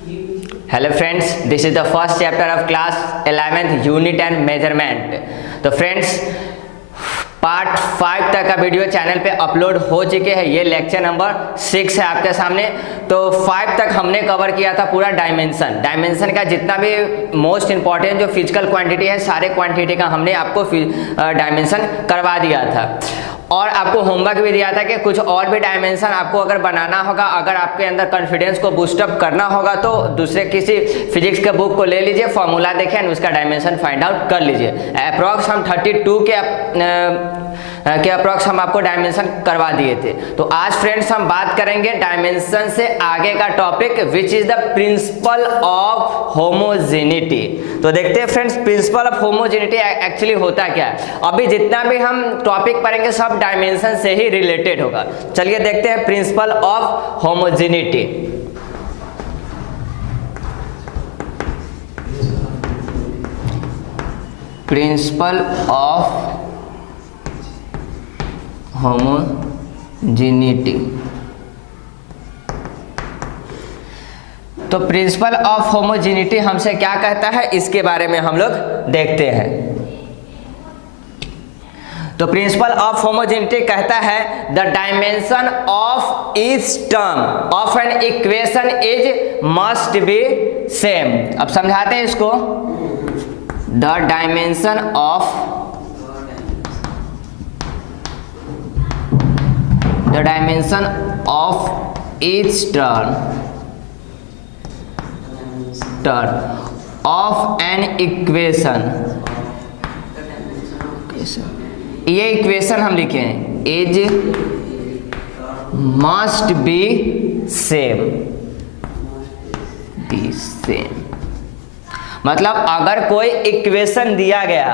Hello friends, this is the first chapter of class 11th unit and measurement. तो friends, part 5 तक का video channel पे upload हो चुके हैं। ये लेक्चर नंबर 6 है आपके सामने। तो 5 तक हमने कवर किया था पूरा डायमेंशन का जितना भी मोस्ट इंपॉर्टेंट जो फिजिकल क्वांटिटी है, सारे क्वांटिटी का हमने आपको डायमेंशन करवा दिया था। और आपको होमवर्क भी दिया था कि कुछ और भी डायमेंशन आपको अगर बनाना होगा, अगर आपके अंदर कॉन्फिडेंस को बूस्टअप करना होगा तो दूसरे किसी फिजिक्स के बुक को ले लीजिए, फॉर्मूला देखें और उसका डायमेंशन फाइंड आउट कर लीजिए। अप्रॉक्स हम 32 के अप्रॉक्स हम आपको डायमेंशन करवा दिए थे। तो आज फ्रेंड्स हम बात करेंगे डायमेंशन से आगे का topic which is the principle of homogeneity. तो देखते हैं friends, principle of homogeneity actually होता क्या है। अभी जितना भी हम टॉपिक पढ़ेंगे सब डायमेंशन से ही रिलेटेड होगा। चलिए देखते हैं principle of homogeneity. Principle of homogeneity. तो प्रिंसिपल ऑफ होमोजेनिटी हमसे क्या कहता है, इसके बारे में हम लोग देखते हैं। तो प्रिंसिपल ऑफ होमोजेनिटी कहता है the dimension of each term of an equation is must B same. अब समझाते हैं इसको। The dimension of each term of an equation, ये इक्वेशन हम लिखे हैं इज मस्ट बी सेम। मतलब अगर कोई इक्वेशन दिया गया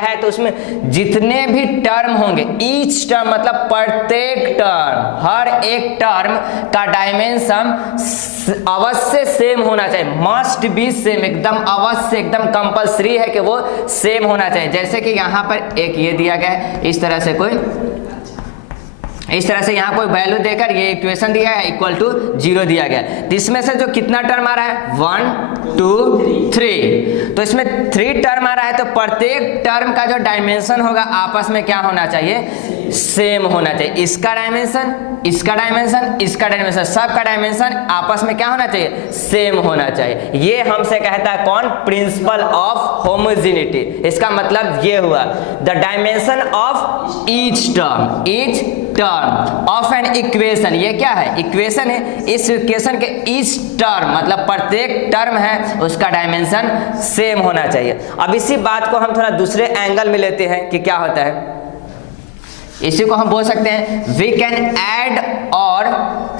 है तो उसमें जितने भी टर्म होंगे, ईच टर्म मतलब प्रत्येक टर्म, हर एक टर्म का डायमेंशन अवश्य सेम होना चाहिए। मस्ट बी सेम, एकदम अवश्य, एकदम कंपलसरी है कि वो सेम होना चाहिए। जैसे कि यहाँ पर एक ये दिया गया है, इस तरह से यहाँ कोई वैल्यू देकर ये इक्वेशन दिया है इक्वल टू 0 दिया गया है। तो इसमें से जो कितना टर्म आ रहा है 1 2 3, तो इसमें 3 टर्म आ रहा है। तो प्रत्येक टर्म का जो डायमेंशन होगा आपस में क्या होना चाहिए, सेम होना चाहिए। इसका डायमेंशन, इसका डायमेंशन, इसका डायमेंशन, सबका डायमेंशन आपस में क्या होना चाहिए, सेम होना चाहिए। ये हमसे कहता है कौन, प्रिंसिपल ऑफ होमोजेनिटी। इसका मतलब ये हुआ the dimension of each term of an equation. ये क्या है, इक्वेशन है। इस इक्वेशन के ईच टर्म मतलब प्रत्येक टर्म है उसका डायमेंशन सेम होना चाहिए। अब इसी बात को हम थोड़ा दूसरे एंगल में लेते हैं कि क्या होता है। इसी को हम बोल सकते हैं वी कैन ऐड और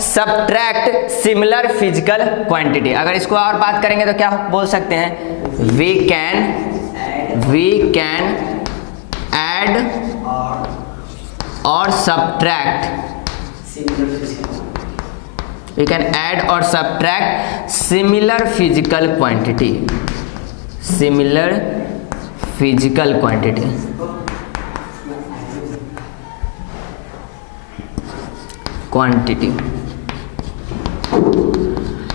सब्ट्रैक्ट सिमिलर फिजिकल क्वांटिटी। अगर इसको और बात करेंगे तो क्या बोल सकते हैं, वी कैन ऐड और सब्ट्रैक्ट, वी कैन ऐड और सब्ट्रैक्ट सिमिलर फिजिकल क्वांटिटी,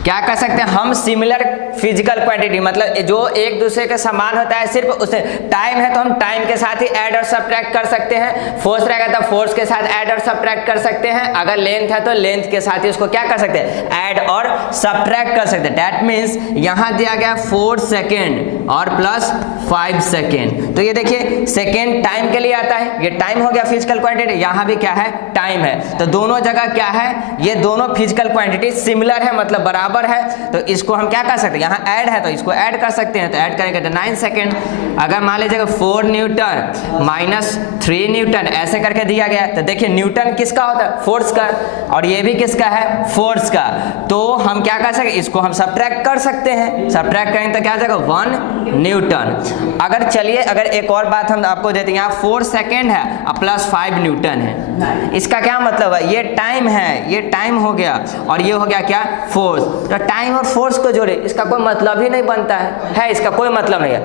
क्या कर सकते हैं हम, सिमिलर फिजिकल क्वांटिटी मतलब जो एक दूसरे के समान होता है। सिर्फ उसे टाइम है तो हम टाइम के साथ ही ऐड और सब्ट्रैक्ट कर सकते हैं, फोर्स रहेगा तो फोर्स के साथ ऐड और सब्ट्रैक्ट कर सकते हैं, अगर लेंथ है तो लेंथ के साथ ही उसको क्या कर सकते हैं, ऐड और सब्ट्रैक्ट कर सकते हैं। दैट मीन्स यहाँ दिया गया 4 सेकेंड और प्लस 5 सेकेंड। तो ये देखिए सेकेंड टाइम के लिए आता है, ये टाइम हो गया फिजिकल क्वांटिटी, यहाँ भी क्या है, टाइम है। तो दोनों जगह क्या है, ये दोनों फिजिकल क्वांटिटी सिमिलर है मतलब बराबर है। तो इसको हम क्या कर सकते हैं, यहाँ ऐड है तो इसको ऐड कर सकते हैं। तो ऐड करेंगे तो 9 सेकेंड। अगर मान लीजिएगा 4 न्यूटन माइनस 3 न्यूटन ऐसे करके दिया गया है, तो देखिए न्यूटन किसका होता है, फोर्स का, और ये भी किसका है, फोर्स का। तो हम क्या कर सकते हैं, इसको हम सब्ट्रैक्ट कर सकते हैं। सब्ट्रैक्ट करेंगे तो क्या आ जाएगा 1 न्यूटन। अगर चलिए अगर एक और बात हम आपको देते हैं, यहाँ 4 सेकेंड है और प्लस 5 न्यूटन है। इसका क्या मतलब है, ये टाइम है, ये टाइम हो गया और ये हो गया क्या, फोर्स। तो टाइम और फोर्स को जोड़े, इसका कोई मतलब ही नहीं बनता है इसका कोई मतलब नहीं है।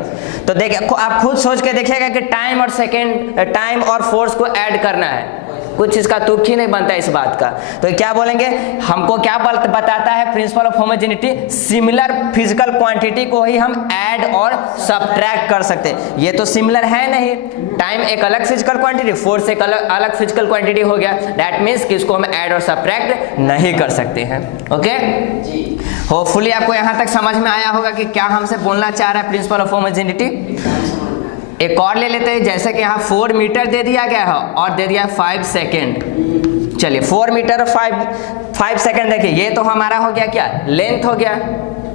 तो देखिए आप खुद सोच के देखिएगा कि टाइम और फोर्स को ऐड करना है, कुछ इसका तुक ही नहीं बनता इस बात का। तो क्या बोलेंगे, हमको क्या बताता है principle of homogeneity, similar physical quantity को ही हम ऐड और सब्ट्रैक्ट कर सकते हैं। ये तो सिमिलर है नहीं, टाइम एक अलग फिजिकल क्वांटिटी, फोर्स एक अलग फिजिकल क्वांटिटी हो गया, दैट मीन्स कि इसको हम ऐड और सब्ट्रैक्ट नहीं कर सकते हैं। ओके जी, होपफुली आपको यहाँ तक समझ में आया होगा कि क्या हमसे बोलना चाह रहा है प्रिंसिपल ऑफ होमोजेनिटी। एक और ले लेते हैं, जैसे कि यहाँ 4 मीटर दे दिया गया है और दे दिया 5 सेकेंड। चलिए 4 मीटर और 5 सेकेंड, देखिए ये तो हमारा हो गया क्या, लेंथ हो गया।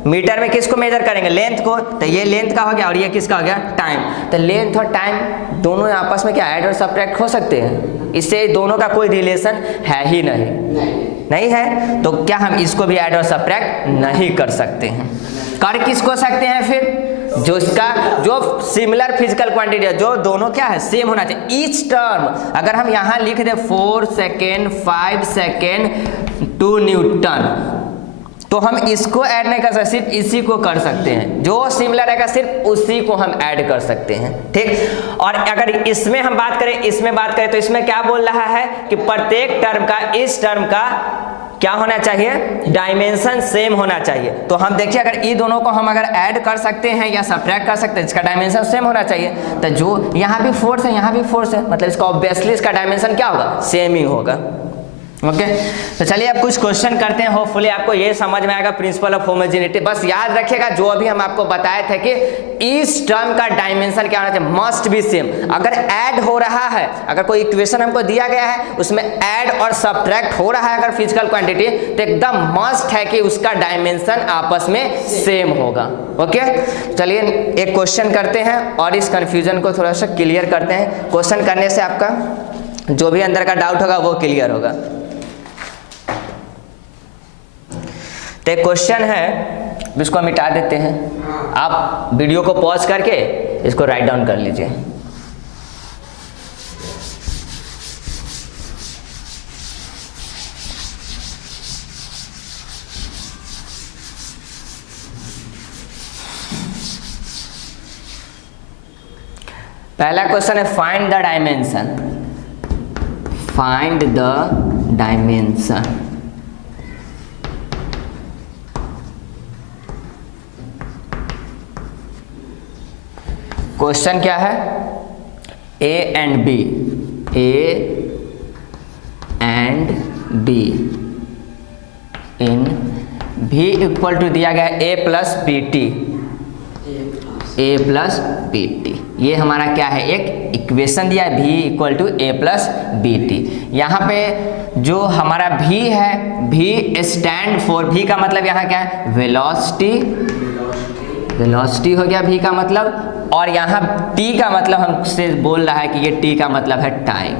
मीटर में किसको मेजर करेंगे, लेंथ को, तो ये लेंथ का हो गया और ये किसका हो गया, टाइम। तो लेंथ और टाइम दोनों आपस में क्या ऐड और सब्ट्रैक्ट हो सकते हैं, इससे दोनों का कोई रिलेशन है ही नहीं है, तो क्या हम इसको भी ऐड और सब्ट्रैक्ट नहीं कर सकते हैं। कर किसको सकते हैं फिर, जो सिमिलर फिजिकल क्वांटिटी है, जो दोनों क्या है सेम होना चाहिए। ईच टर्म अगर हम यहाँ लिख दे 4 सेकेंड 5 सेकेंड 2 न्यूटन, तो हम इसको ऐड नहीं कर सकते, सिर्फ इसी को कर सकते हैं। जो सिमिलर रहेगा सिर्फ उसी को हम ऐड कर सकते हैं, ठीक। और अगर इसमें हम बात करें तो इसमें क्या बोल रहा है कि प्रत्येक टर्म का, इस टर्म का क्या होना चाहिए, डायमेंशन सेम होना चाहिए। तो हम देखिए अगर ये दोनों को हम अगर ऐड कर सकते हैं या सब्ट्रैक्ट कर सकते हैं, इसका डायमेंशन सेम होना चाहिए। तो जो यहाँ भी फोर्स है यहाँ भी फोर्स है, मतलब इसका ऑब्वियसली इसका डायमेंशन क्या होगा, सेम ही होगा। ओके तो चलिए अब कुछ क्वेश्चन करते हैं, होपफुली आपको ये समझ में आएगा प्रिंसिपल ऑफ होमोजेनिटी। बस याद रखिएगा जो अभी हम आपको बताए थे कि इस टर्म का डायमेंशन क्या होना चाहिए, मस्ट बी सेम। अगर ऐड हो रहा है, अगर कोई इक्वेशन हमको दिया गया है उसमें ऐड और सब्ट्रैक्ट हो रहा है अगर फिजिकल क्वांटिटी, तो एकदम मस्ट है कि उसका डायमेंशन आपस में सेम होगा। ओके चलिए एक क्वेश्चन करते हैं और इस कंफ्यूजन को थोड़ा सा क्लियर करते हैं। क्वेश्चन करने से आपका जो भी अंदर का डाउट होगा वो क्लियर होगा। तो एक क्वेश्चन है, इसको हम मिटा देते हैं, आप वीडियो को पॉज करके इसको राइट डाउन कर लीजिए। पहला क्वेश्चन है find the dimension, find the dimension. Question क्या है, ए एंड बी इन भी इक्वल टू दिया गया ए प्लस बी टी। ये हमारा क्या है, एक इक्वेशन दिया है, भी equal to a plus b t. यहाँ पे जो हमारा भी है, भी स्टैंड फॉर, भी का मतलब यहाँ क्या है, वेलोसिटी हो गया भी का मतलब, और यहाँ t का मतलब हमसे बोल रहा है कि ये t का मतलब है टाइम।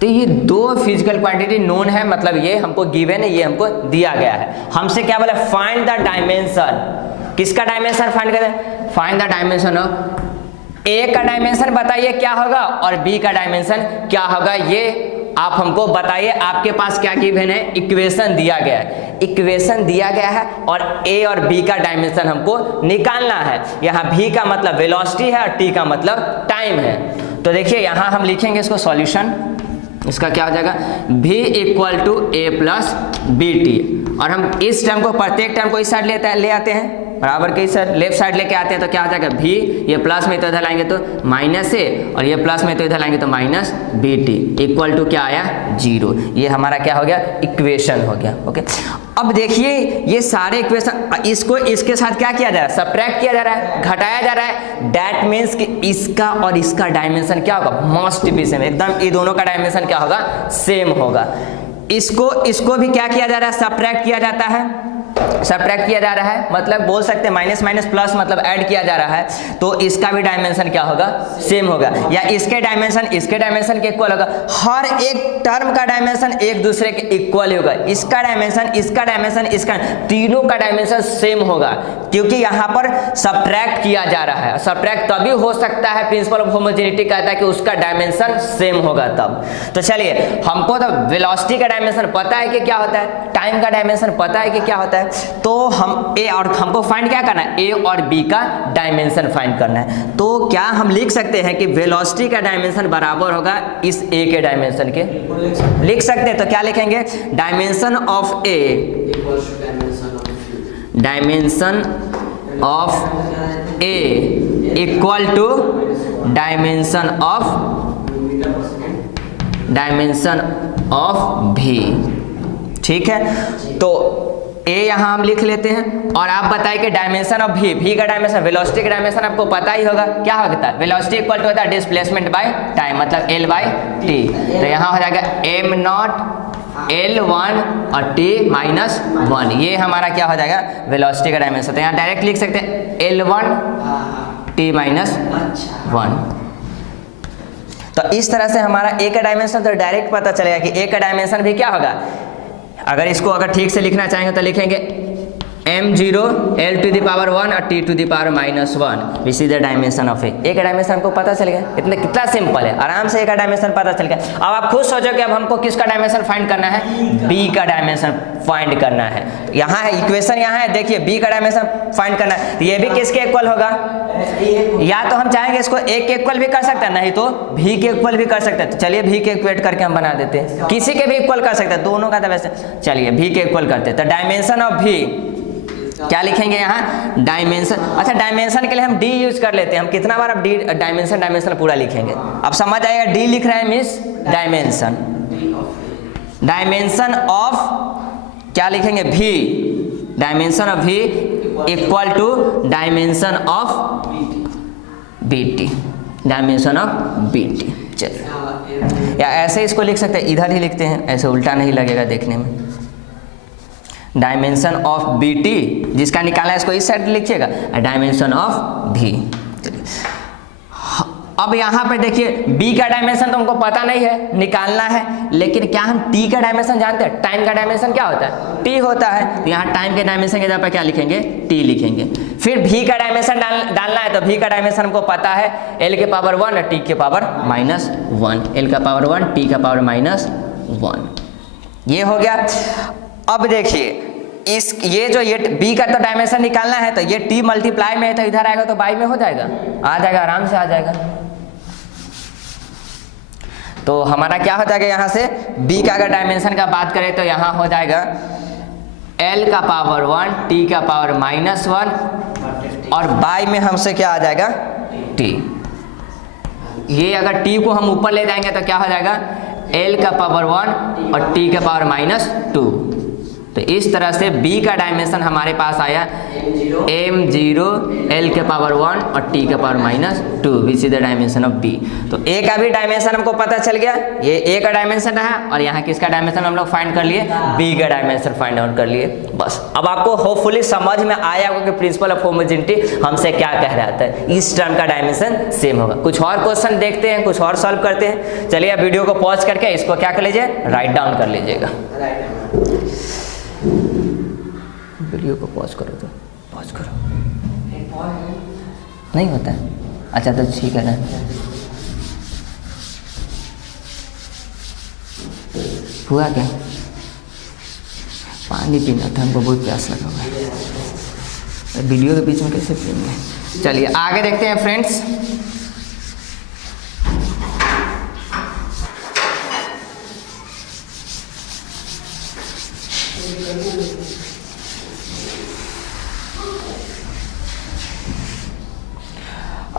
तो ये दो फिजिकल क्वांटिटी नोन है, मतलब ये हमको गिवन है, ये हमको दिया गया है। हमसे क्या बोला, फाइंड द डायमेंशन। किसका डायमेंशन फाइंड करें, फाइंड द डायमेंशन ऑफ ए का डायमेंशन बताइए क्या होगा और बी का डायमेंशन क्या होगा, ये आप हमको बताइए। आपके पास क्या गिवन है, इक्वेशन दिया गया है, इक्वेशन दिया गया है और ए और बी का डायमेंशन हमको निकालना है। यहाँ भी का मतलब वेलोसिटी है और टी का मतलब टाइम है। तो देखिए यहाँ हम लिखेंगे इसको सॉल्यूशन, इसका क्या हो जाएगा, भी equal to a plus b t, और हम इस टर्म को, प्रत्येक टर्म को इस साइड ले आते हैं, बराबर के इस साइड लेफ्ट साइड लेके आते हैं, तो क्या हो जाएगा, भी ये प्लस में तो इधर लाएंगे तो माइनस ए, और ये प्लस में तो इधर लाएंगे तो minus b t, equal to क्या आया, 0। ये हमारा क्या हो गया, इक्वेशन हो गया। ओके अब देखिए ये सारे इक्वेशन, इसको इसके साथ क्या किया जा रहा है, सब्ट्रैक्ट किया जा रहा है, घटाया जा रहा है। दैट मीन्स कि इसका और इसका डायमेंशन क्या होगा, मस्ट बी सेम, एकदम ये दोनों का डायमेंशन क्या होगा, सेम होगा। इसको भी क्या किया जा रहा है, सब्ट्रैक्ट किया जाता है, सब्ट्रैक्ट किया जा रहा है, मतलब बोल सकते हैं माइनस माइनस प्लस, मतलब ऐड किया जा रहा है, तो इसका भी डायमेंशन क्या होगा, सेम होगा, या इसके डायमेंशन के इक्वल होगा। हर एक टर्म का डायमेंशन एक दूसरे के इक्वल होगा, इसका डायमेंशन, इसका तीनों का डायमेंशन सेम होगा, क्योंकि यहाँ पर सब्ट्रैक्ट किया जा रहा है। सब्ट्रैक्ट तभी हो सकता है, प्रिंसिपल ऑफ होमोजेनिटी कहता है कि उसका डायमेंशन सेम होगा तब। तो चलिए हमको तो वेलोसिटी का डायमेंशन पता है कि क्या होता है, टाइम का डायमेंशन पता है कि क्या होता है, तो हम ए और हमको फाइंड क्या करना है, ए और बी का डायमेंशन फाइंड करना है। तो क्या हम लिख सकते हैं कि वेलोसिटी का डायमेंशन बराबर होगा इस ए के डायमेंशन के, लिख सकते हैं। तो क्या लिखेंगे, dimension of a, dimension of a equal to dimension of भी। ठीक है, तो ए यहाँ हम लिख लेते हैं और आप बताइए कि डायमेंशन ऑफ भी का डायमेंशन, वेलोसिटी का डायमेंशन आपको पता ही होगा, क्या होता है, वेलोसिटी इक्वल टू होता है डिस्प्लेसमेंट बाय टाइम, मतलब L बाय टी। तो यहाँ हो जाएगा m नॉट L1 और t माइनस 1, ये हमारा क्या हो जाएगा, वेलोसिटी का डायमेंशन। तो यहाँ डायरेक्ट लिख सकते हैं L1 t माइनस 1। तो इस तरह से हमारा ए का डायमेंशन तो डायरेक्ट पता चलेगा कि ए का डायमेंशन भी क्या होगा। अगर इसको अगर ठीक से लिखना चाहेंगे तो लिखेंगे m0 L to the power 1 और t to the power minus 1, which is the dimension of A. A का डायमेंशन हमको पता चल गया, इतना कितना सिंपल है, आराम से ए का डायमेंशन पता चल गया। अब आप खुद सोचो कि अब हमको किसका डायमेंशन फाइंड करना है, बी का डायमेंशन फाइंड करना है। यहाँ है इक्वेशन, यहाँ है देखिए बी का डायमेंशन फाइंड करना है, तो ये भी किसके इक्वल होगा, या तो हम चाहेंगे इसको ए के इक्वल भी कर सकते हैं, नहीं तो भी के इक्वल भी कर सकते हैं। तो चलिए भी के इक्वेट करके हम बना देते हैं, किसी के भी इक्वल कर सकते हैं, दोनों का तो वैसे। चलिए भी के इक्वल करते हैं, तो डायमेंशन ऑफ भी क्या लिखेंगे यहाँ, डायमेंशन। अच्छा, डायमेंशन के लिए हम डी यूज कर लेते हैं। हम कितना बार अब डी डायमेंशन पूरा लिखेंगे, अब समझ आएगा। डी लिख रहे हैं मीन्स डायमेंशन ऑफ क्या लिखेंगे, भी, डायमेंशन ऑफ भी equal to dimension of b t, dimension of b t. चलिए, या ऐसे इसको लिख सकते हैं, इधर ही लिखते हैं, ऐसे उल्टा नहीं लगेगा देखने में। डायमेंशन ऑफ बी टी जिसका निकालना है इसको इस साइड लिखिएगा, डायमेंशन ऑफ भी। अब यहाँ पे देखिए b का डायमेंशन तो हमको पता नहीं है, निकालना है, लेकिन क्या हम t का डायमेंशन जानते हैं, टाइम का डायमेंशन क्या होता है, t होता है। तो यहाँ टाइम के डायमेंशन के जगह पर क्या लिखेंगे, t लिखेंगे। फिर v का डायमेंशन डालना है, तो v का डायमेंशन हमको पता है l के पावर 1 और t के पावर माइनस 1, l का पावर 1 t का पावर माइनस 1, ये हो गया। अब देखिए ये b का तो डायमेंशन निकालना है, तो ये t मल्टीप्लाई में है तो इधर आएगा तो बाई में हो जाएगा, आ जाएगा, आराम से आ जाएगा। तो हमारा क्या हो जाएगा, यहाँ से b का अगर डायमेंशन का बात करें तो यहाँ हो जाएगा l का पावर 1 t का पावर माइनस 1 और बाई में हमसे क्या आ जाएगा, t। ये अगर t को हम ऊपर ले जाएंगे तो क्या हो जाएगा, l का पावर 1 और t का पावर माइनस 2। तो इस तरह से b का डायमेंशन हमारे पास आया m0 l के पावर 1 और t के power minus 2, which is the dimension of b। तो a का भी डायमेंशन हमको पता चल गया, ये a का डायमेंशन है, और यहाँ किसका डायमेंशन हम लोग फाइंड कर लिए, b का डायमेंशन फाइंड आउट कर लिए। बस अब आपको होपफुली समझ में आया होगा कि प्रिंसिपल ऑफ होमोजेनिटी हमसे क्या कह रहा था, इस टर्म का डायमेंशन सेम होगा। कुछ और क्वेश्चन देखते हैं, कुछ और सॉल्व करते हैं। चलिए अब वीडियो को पॉज करके इसको क्या कर लीजिए, राइट डाउन कर लीजिएगा। वीडियो को पॉज करो, तो पॉज करो, नहीं होता है, अच्छा तो ठीक है ना। हुआ क्या, पानी पीना था हमको, बहुत प्यास लगा हुआ है, वीडियो के बीच में कैसे पीएंगे। चलिए आगे देखते हैं फ्रेंड्स।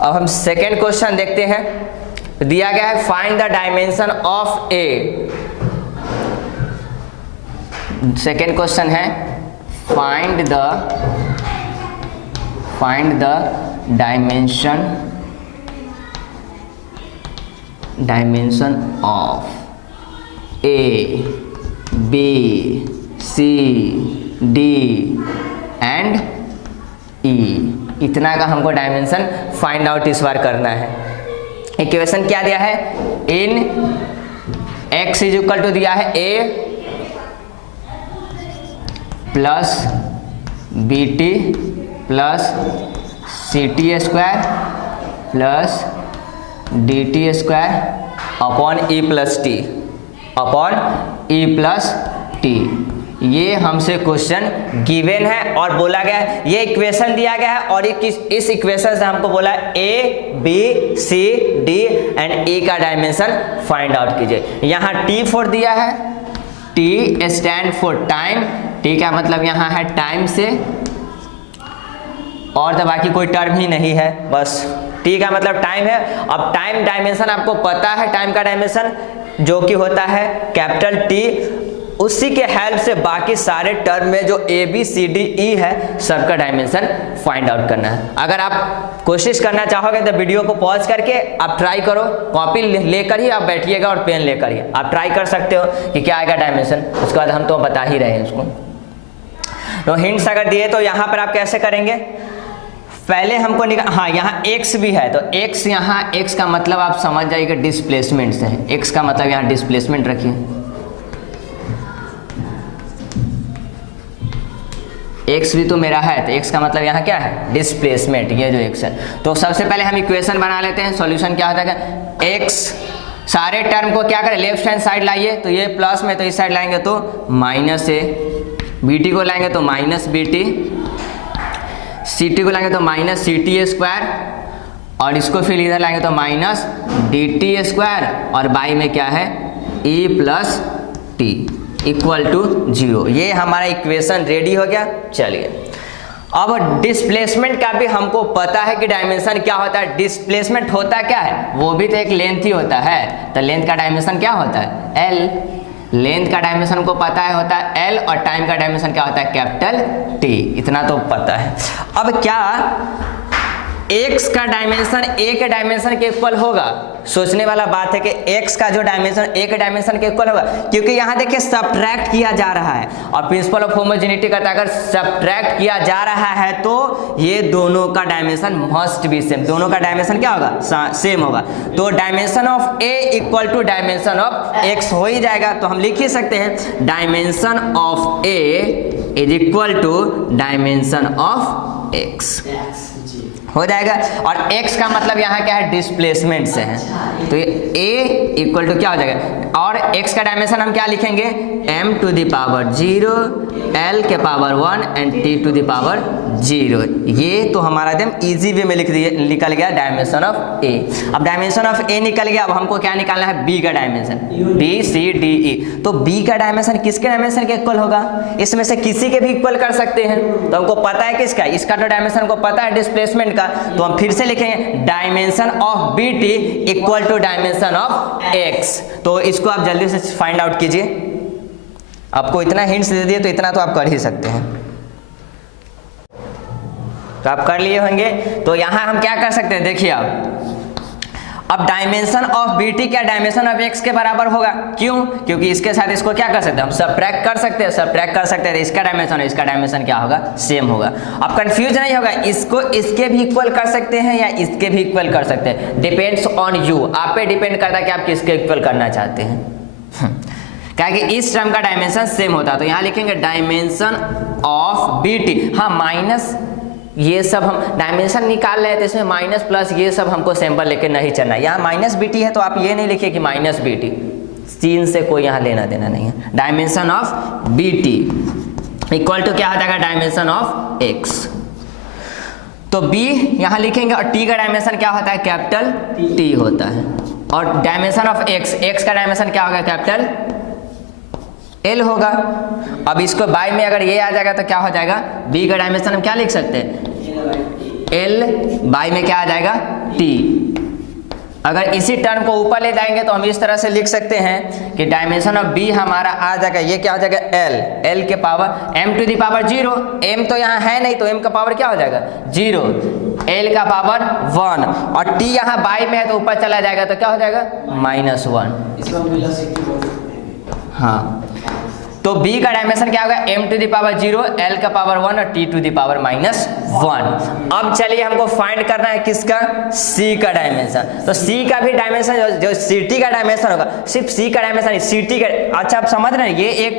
अब हम सेकेंड क्वेश्चन देखते हैं। दिया गया है find the dimension of A. Second question है find the dimension of A, B, C, D and E. इतना का हमको डायमेंशन फाइंड आउट इस बार करना है। इक्वेशन क्या दिया है, इन x इज इक्वल टू दिया है a plus b t plus c t square plus d t square upon e plus t ये हमसे क्वेश्चन गिवन है और बोला गया है, ये इक्वेशन दिया गया है और इस इक्वेशन से हमको बोला A B C D and E का डायमेंशन फाइंड आउट कीजिए। यहाँ T4 दिया है, T stand for time, T का मतलब यहाँ है टाइम से, और तो बाकी कोई टर्म ही नहीं है, बस T का मतलब टाइम है। अब टाइम डायमेंशन आपको पता है, टाइम का डायमेंशन जो कि होता है कैपिटल T, उसी के हेल्प से बाकी सारे टर्म में जो ए बी सी डी ई है सबका डायमेंशन फाइंड आउट करना है। अगर आप कोशिश करना चाहोगे तो वीडियो को पॉज करके आप ट्राई करो, कॉपी लेकर ही आप बैठिएगा और पेन लेकर ही आप ट्राई कर सकते हो कि क्या आएगा डायमेंशन। उसके बाद हम तो बता ही रहे हैं उसको। तो हिंट्स अगर दिए तो यहाँ पर आप कैसे करेंगे, पहले हमको हाँ यहाँ x भी है, तो x यहाँ x का मतलब आप समझ जाइएगा डिस्प्लेसमेंट से है। x का मतलब यहाँ डिस्प्लेसमेंट रखिए, x भी तो मेरा है, तो x का मतलब यहाँ क्या है डिस्प्लेसमेंट, ये जो x है। तो सबसे पहले हम इक्वेशन बना लेते हैं। सॉल्यूशन क्या होता है, x सारे टर्म को क्या करें लेफ्ट हैंड साइड लाइए, तो ये प्लस में, तो इस साइड लाएंगे तो माइनस ए, bt को लाएंगे तो माइनस bt, ct को लाएंगे तो माइनस ct स्क्वायर, और इसको फिर इधर लाएंगे तो माइनस dt स्क्वायर, और बाई में क्या है e plus t equal to 0। ये हमारा इक्वेशन रेडी हो गया। चलिए अब डिस्प्लेसमेंट का भी हमको पता है कि डायमेंशन क्या होता है। डिस्प्लेसमेंट होता क्या है, वो भी तो एक लेंथ ही होता है, तो लेंथ का डायमेंशन क्या होता है l। लेंथ का डायमेंशन को पता है होता है l, और टाइम का डायमेंशन क्या होता है कैपिटल T, इतना तो पता है। अब क्या x का डायमेंशन a के डायमेंशन के इक्वल होगा, सोचने वाला बात है कि x का जो डायमेंशन a के डायमेंशन के इक्वल होगा, क्योंकि यहाँ देखिए सब्ट्रैक्ट किया जा रहा है और प्रिंसिपल ऑफ होमोजेनिटी कहता है अगर सब्ट्रैक्ट किया जा रहा है तो ये दोनों का डायमेंशन मस्ट बी सेम, दोनों का डायमेंशन क्या होगा सेम होगा। तो dimension of a equal to dimension of x हो ही जाएगा। तो हम लिख ही सकते हैं dimension of a is equal to dimension of x हो जाएगा। और x का मतलब यहाँ क्या है डिस्प्लेसमेंट से है, तो ये a इक्वल टू क्या हो जाएगा, और x का डायमेंशन हम क्या लिखेंगे m to the power 0, l के power 1 and t to the power 0। ये तो हमारा एकदम इजी वे में निकल गया डायमेंशन ऑफ a। अब डायमेंशन ऑफ a निकल गया, अब हमको क्या निकालना है b का dimension, b c d e। तो b का डायमेंशन किसके डायमेंशन के इक्वल होगा, इसमें से किसी के भी इक्वल कर सकते हैं। तो हमको पता है किसका, इसका तो डायमेंशन को पता है डिस्प्लेसमेंट का, तो हम फिर से लिखेंगे dimension of bt equal to dimension of x। तो इसको आप जल्दी से फाइंड आउट कीजिए। आपको इतना हिंट्स दे दिए तो इतना तो आप कर ही सकते हैं, तो आप कर लिए होंगे। तो यहाँ हम क्या कर सकते हैं, देखिए अब डायमेंशन ऑफ bt क्या डायमेंशन ऑफ x के बराबर होगा, क्यों, क्योंकि इसके साथ इसको क्या कर सकते हैं हम सब्ट्रैक्ट कर सकते हैं, सब्ट्रैक्ट कर सकते हैं, तो इसका डायमेंशन और इसका डायमेंशन क्या होगा सेम होगा। अब कंफ्यूज नहीं होगा, इसको इसके भी इक्वल कर सकते हैं या इसके भी इक्वल कर सकते हैं, डिपेंड्स ऑन यू, आप पे डिपेंड करता है कि आप किसके इक्वल करना चाहते हैं। क्या कि इस टर्म का डायमेंशन सेम होता है, तो यहाँ लिखेंगे डायमेंशन ऑफ bt। हाँ माइनस ये सब हम डायमेंशन निकाल रहे हैं तो इसमें माइनस प्लस ये सब हमको सैंपल लेके नहीं चलना है। यहाँ माइनस bt है तो आप ये नहीं लिखिए कि माइनस bt, सीन से कोई यहाँ लेना देना नहीं है। Dimension of bt equal to क्या हो जाएगा डायमेंशन ऑफ x। तो b यहाँ लिखेंगे और t का डायमेंशन क्या होता है कैपिटल T होता है, और डायमेंशन ऑफ x का डायमेंशन क्या होगा कैपिटल L होगा। अब इसको बाई में अगर ये आ जाएगा तो क्या हो जाएगा, b का डायमेंशन हम क्या लिख सकते हैं L, बाई में क्या आ जाएगा T। अगर इसी टर्म को ऊपर ले जाएंगे तो हम इस तरह से लिख सकते हैं कि डायमेंशन ऑफ b हमारा आ जाएगा, ये क्या हो जाएगा L के power m to the power 0, m तो यहाँ है नहीं तो m का पावर क्या हो जाएगा 0, L का पावर 1, और t यहाँ बाई में है तो ऊपर चला जाएगा तो क्या हो जाएगा -1। हाँ तो b का डायमेंशन क्या होगा m to the power 0, l का पावर 1 और t टू द पावर -1। अब चलिए हमको फाइंड करना है किसका c का डायमेंशन। तो c का भी डायमेंशन जो ct का डायमेंशन होगा, सिर्फ c का डायमेंशन ct का। अच्छा आप समझ रहे हैं, ये एक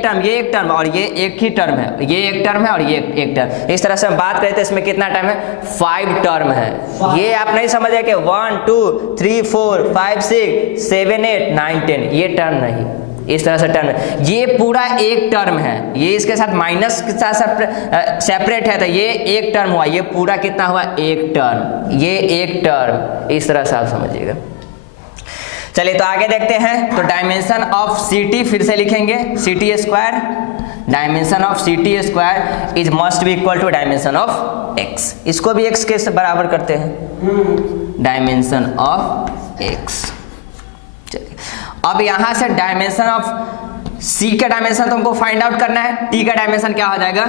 टर्म और ये एक ही टर्म है, ये एक टर्म है और ये एक टर्म। इस तरह से हम बात करते हैं, इसमें कितना टर्म है 5 टर्म है। ये आप नहीं समझे कि 1 2 3 4 5 6 7 8 9 10, ये टर्म नहीं, इस तरह से टर्म, ये पूरा एक टर्म है, ये इसके साथ माइनस के साथ सेपरेट है, तो ये एक टर्म हुआ, ये पूरा कितना हुआ, एक टर्म, ये एक टर्म, इस तरह से आप समझिएगा। चलिए तो आगे देखते हैं। तो डायमेंशन ऑफ ct फिर से लिखेंगे, ct square, dimension of ct square is must be equal to dimension of x, इसको भी x के बराबर करते हैं, डायमेंशन ऑफ x। चलिए अब यहां से डायमेंशन ऑफ c का डायमेंशन तो हमको फाइंड आउट करना है, t का डायमेंशन क्या हो जाएगा,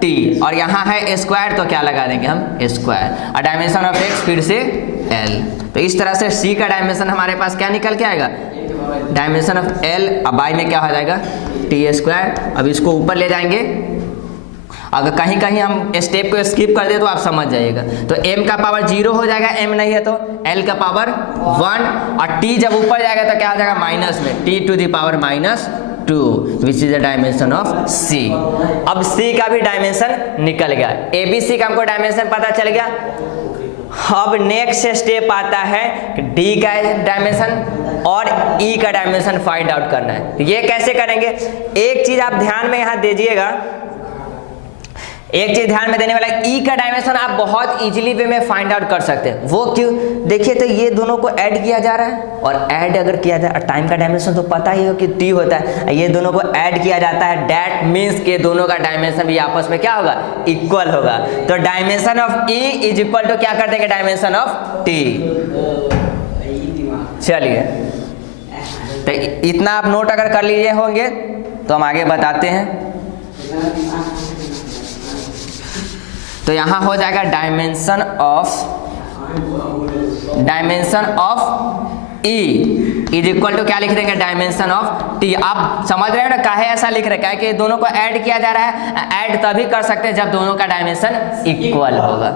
t, और यहाँ है स्क्वायर तो क्या लगा देंगे हम, स्क्वायर, और डायमेंशन ऑफ x फिर से l। तो इस तरह से c का डायमेंशन हमारे पास क्या निकल के आएगा, डायमेंशन ऑफ l, अब y में क्या हो जाएगा, t स्क्वायर। अब इसको ऊपर ले जाएंगे, अगर कहीं कहीं हम स्टेप को स्किप कर दे तो आप समझ जाइएगा। तो m का पावर 0 हो जाएगा, m नहीं है तो l का पावर 1, और t जब ऊपर जाएगा तो क्या हो जाएगा, माइनस में, t to the power -2 which is the dimension of c। अब c का भी डायमेंशन निकल गया, abc का हमको डायमेंशन पता चल गया। अब नेक्स्ट स्टेप आता है d का डायमेंशन और e का डायमेंशन फाइंड आउट करना है। तो ये कैसे करेंगे, एक चीज आप ध्यान में यहाँ दीजिएगा, एक चीज ध्यान में देने वाला, e का डायमेंशन आप बहुत इजीली वे में फाइंड आउट कर सकते हैं। वो क्यों, देखिए तो ये दोनों को ऐड किया जा रहा है, और ऐड अगर किया जाए, टाइम का डायमेंशन तो पता ही हो कि t होता है, ये दोनों को ऐड किया जाता है, दैट मीन्स के दोनों का डायमेंशन भी आपस में क्या होगा, इक्वल होगा। तो dimension of e is equal to क्या कर देंगे, डायमेंशन ऑफ t। चलिए तो इतना आप नोट अगर कर लीजिए होंगे तो हम आगे बताते हैं। तो यहां हो जाएगा dimension of e is equal to क्या लिख देंगे, डायमेंशन ऑफ t। आप समझ रहे हो ना काहे ऐसा लिख रहे हैं, क्या कि दोनों को ऐड किया जा रहा है, ऐड तभी कर सकते हैं जब दोनों का डायमेंशन इक्वल होगा।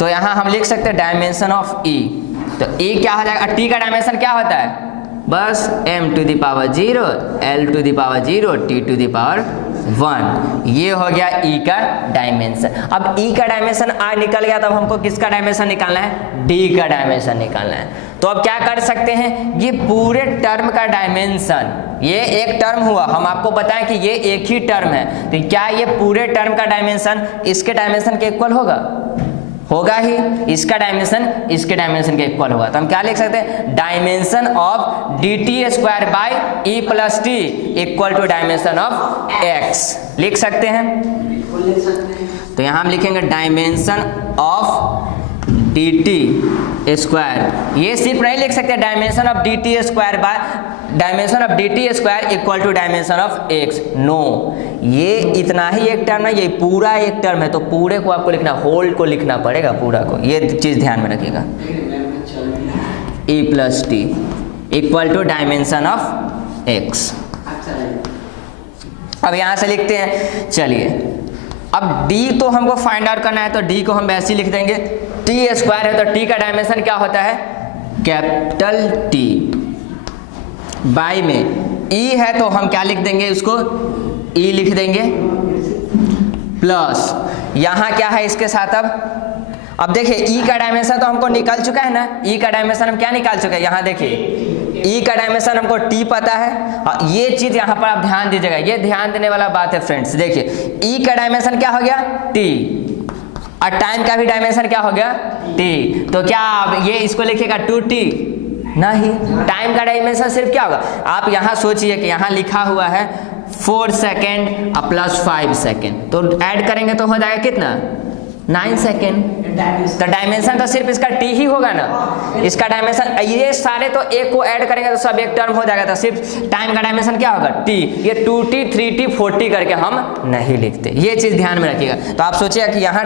तो यहां हम लिख सकते हैं डायमेंशन ऑफ e, तो e क्या हो जाएगा, t का डायमेंशन क्या होता है, बस m to the power 0, l to the power 0, t to the power 1, ये हो गया e का डायमेंशन। अब e का डायमेंशन निकल गया, तब हमको किसका डायमेंशन निकालना है, d का डायमेंशन निकालना है। तो अब क्या कर सकते हैं, ये पूरे टर्म का डायमेंशन, ये एक टर्म हुआ, हम आपको बताएं कि ये एक ही टर्म है, तो क्या ये पूरे टर्म का डायमेंशन इसके डायमेंशन के इक्वल होगा ही, इसका डायमेंशन इसके डायमेंशन के इक्वल होगा। तो हम क्या लिख सकते हैं, dimension of dt square by e plus t equal to dimension of x लिख सकते हैं। तो यहाँ हम लिखेंगे डायमेंशन ऑफ dt स्क्वायर, ये सिर्फ नहीं लिख सकते dimension of dt square by dimension of dt square equal to dimension of x, no, ये इतना ही एक टर्म है, ये पूरा एक टर्म है, तो पूरे को आपको लिखना, होल को लिखना पड़ेगा पूरा को, ये चीज ध्यान में रखिएगा। e plus t equal to dimension of x। अब यहां से लिखते हैं, चलिए अब d तो हमको फाइंड आउट करना है, तो d को हम वैसे ही लिख देंगे, t स्क्वायर है तो t का डायमेंशन क्या होता है, कैपिटल T, बाई में e है तो हम क्या लिख देंगे, उसको e लिख देंगे, प्लस यहाँ क्या है इसके साथ, अब देखिए e का डायमेंशन तो हमको निकल चुका है ना, e का डायमेंशन हम क्या निकाल चुके हैं, यहाँ देखिए e का डायमेंशन हमको t पता है, और ये चीज यहाँ पर आप ध्यान दीजिएगा, ये ध्यान देने वाला बात है फ्रेंड्स। देखिए e का डायमेंशन क्या हो गया, t, और टाइम का भी डायमेंशन क्या हो गया, t, तो क्या आप ये इसको लिखिएगा 2t, नहीं, टाइम का डायमेंशन सिर्फ क्या होगा, आप यहाँ सोचिए कि यहाँ लिखा हुआ है 4 सेकेंड प्लस 5 सेकेंड, तो ऐड करेंगे तो हो जाएगा कितना, 9 सेकेंड। तो डायमेंशन तो सिर्फ इसका t ही होगा ना, इसका डायमेंशन, ये सारे तो एक को ऐड करेंगे तो सब एक टर्म हो जाएगा, तो सिर्फ टाइम का डायमेंशन क्या होगा, t, ये 2t 3t 4t करके हम नहीं लिखते, ये चीज ध्यान में रखिएगा। तो आप सोचिएगा कि यहाँ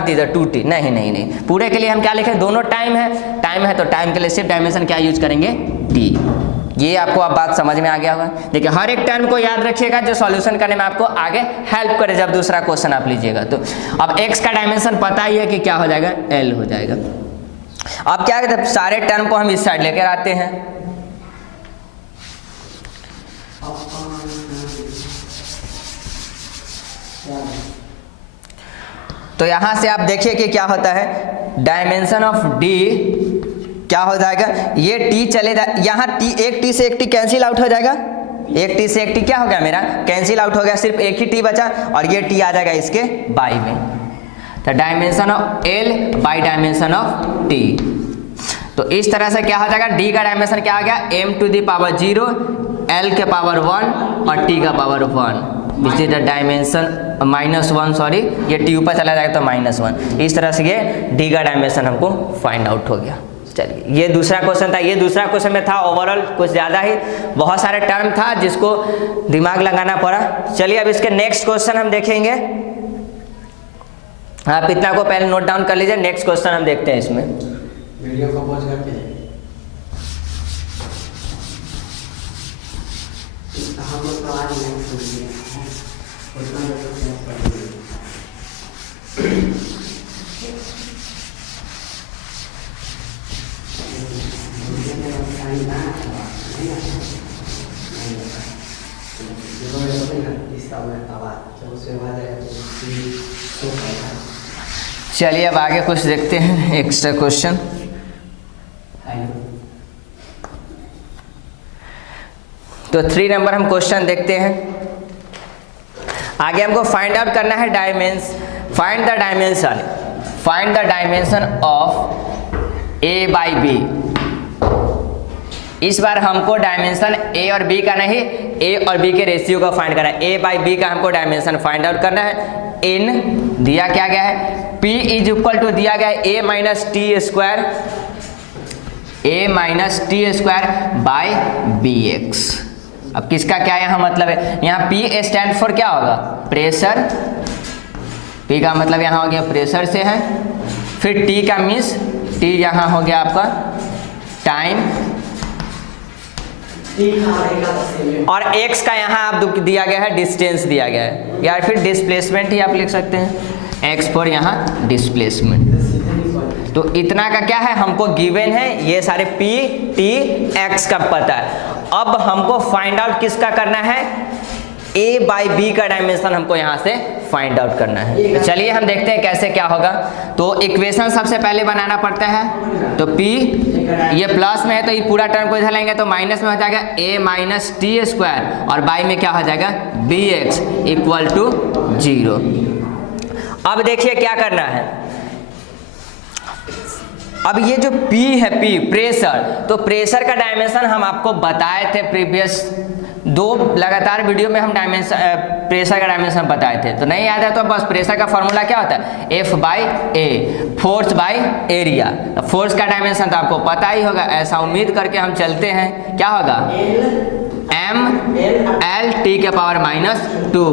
t तो 2t, नहीं, पूरे के लिए हम क्या लिखें, दोनों टाइम है तो टाइम के लिए सिर्फ डायमेंशन क्या यूज करेंगे, t। ये आपको अब बात समझ में आ गया होगा। देखिए हर एक टर्म को याद रखिएगा जो सॉल्यूशन करने में आपको आगे हेल्प करे जब दूसरा क्वेश्चन आप लीजिएगा। तो अब x का डायमेंशन पता ही है कि क्या हो जाएगा, l हो जाएगा। अब क्या कहते हैं, सारे टर्म को हम इस साइड लेकर आते हैं, तो यहां से आप देखिए कि क्या होता है, डायमेंशन ऑफ d क्या हो जाएगा, ये टी चले जा, यहाँ टी, एक टी से एक टी कैंसिल आउट हो जाएगा, एक टी से एक टी क्या हो गया मेरा, कैंसिल आउट हो गया, सिर्फ एक ही टी बचा और ये टी आ जाएगा इसके बाई में। तो dimension of L by dimension of T. तो इस तरह से क्या हो जाएगा, डी का डायमेंशन क्या आ गया, m to the power 0, l के पावर 1 और t का power 1, which is the dimension -1, sorry ये t ऊपर चला जाएगा तो -1। इस तरह से ये d का डायमेंशन हमको फाइंड आउट हो गया। चलिए ये दूसरा क्वेश्चन था। ये दूसरा क्वेश्चन में था ओवरऑल कुछ ज़्यादा ही बहुत सारे टर्म था जिसको दिमाग लगाना पड़ा। चलिए अब इसके नेक्स्ट क्वेश्चन हम देखेंगे। आप इतना को पहले नोट डाउन कर लीजिए, नेक्स्ट क्वेश्चन हम देखते हैं इसमें। वीडियो को पॉज करके हम लोग तो आज नहीं सुन लिए हैं, उतना तो पढ़ेंगे। चलिए अब आगे कुछ देखते हैं एक्स्ट्रा क्वेश्चन। तो 3 नंबर हम क्वेश्चन देखते हैं। आगे हमको फाइंड आउट करना है find the dimension of a by b. इस बार हमको डायमेंशन ए और बी का नहीं, ए और बी के रेशियो का फाइंड करना है। ए बाई बी का हमको डायमेंशन फाइंड आउट करना है। इन दिया क्या गया है, P इज इक्वल टू दिया गया है a minus t square by b x. अब किसका क्या यहाँ मतलब है, यहाँ P स्टैंड फॉर क्या होगा, प्रेशर। P का मतलब यहाँ हो गया प्रेशर से है, फिर T का मीन्स T यहाँ हो गया आपका टाइम, और x का यहाँ आप दिया गया है डिस्टेंस दिया गया है, या फिर डिस्प्लेसमेंट ही आप लिख सकते हैं, x फॉर यहाँ डिस्प्लेसमेंट। तो इतना का क्या है हमको गिवन है, ये सारे p t x का पता है। अब हमको फाइंड आउट किसका करना है, a बाई बी का डायमेंशन हमको यहाँ से फाइंड आउट करना है। तो चलिए हम देखते हैं कैसे क्या होगा। तो इक्वेशन सबसे पहले बनाना पड़ता है। तो p ये प्लस में है तो ये पूरा टर्म को इधर लेंगे तो माइनस में हो जाएगा a माइनस टी स्क्वायर, और बाई में क्या हो जाएगा bx इक्वल टू 0। अब देखिए क्या करना है। अब ये जो P है, P प्रेशर, तो प्रेशर का डायमेंशन हम आपको बताए थे प्रीवियस 2 लगातार वीडियो में, हम डायमेंशन प्रेशर का डायमेंशन बताए थे। तो नहीं याद है तो बस प्रेशर का फॉर्मूला क्या होता है, F by A, force by area. तो फोर्स का डायमेंशन तो आपको पता ही होगा, ऐसा उम्मीद करके हम चलते हैं, क्या होगा m l t के पावर -2,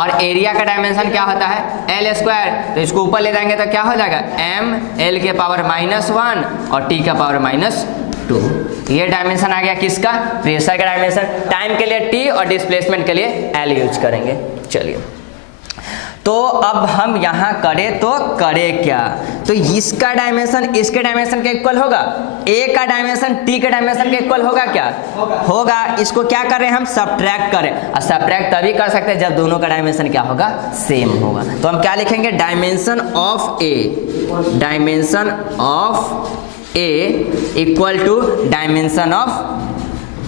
और एरिया का डायमेंशन क्या होता है l स्क्वायर। तो इसको ऊपर ले जाएंगे तो क्या हो जाएगा m l के पावर -1 और t का पावर -2। ये डायमेंशन आ गया किसका, प्रेशर का डायमेंशन। टाइम के लिए t और डिस्प्लेसमेंट के लिए l यूज करेंगे। चलिए तो अब हम यहाँ करें तो करें क्या, तो इसका डायमेंशन इसके डायमेंशन के इक्वल होगा, a का डायमेंशन t के डायमेंशन के इक्वल होगा क्या, होगा। इसको क्या कर रहे हैं हम, सब्ट्रैक्ट करें, और सब्ट्रैक्ट तभी कर सकते हैं जब दोनों का डायमेंशन क्या होगा, सेम होगा। तो हम क्या लिखेंगे, dimension of a equal to dimension of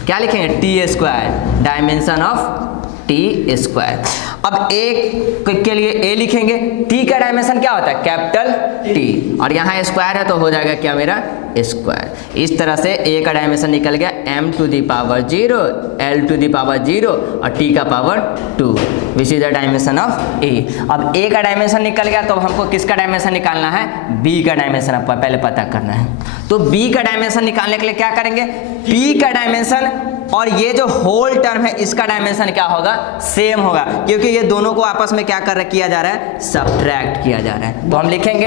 क्या लिखेंगे, t square, dimension of t square. अब एक के लिए a लिखेंगे, t का डायमेंशन क्या होता है, कैपिटल T, और यहाँ स्क्वायर है तो हो जाएगा क्या मेरा स्क्वायर। इस तरह से a का डायमेंशन निकल गया m to the power 0, l to the power 0 और t का power 2, which is the dimension of a। अब a का डायमेंशन निकल गया तो हमको किसका डायमेंशन निकालना है, b का डायमेंशन आपको पहले पता करना है। तो b का डायमेंशन निकालने के लिए क्या करेंगे, p का डायमेंशन और ये जो होल टर्म है इसका डायमेंशन क्या होगा, सेम होगा, क्योंकि ये दोनों को आपस में क्या किया जा रहा है, सब्ट्रैक्ट किया जा रहा है। तो हम लिखेंगे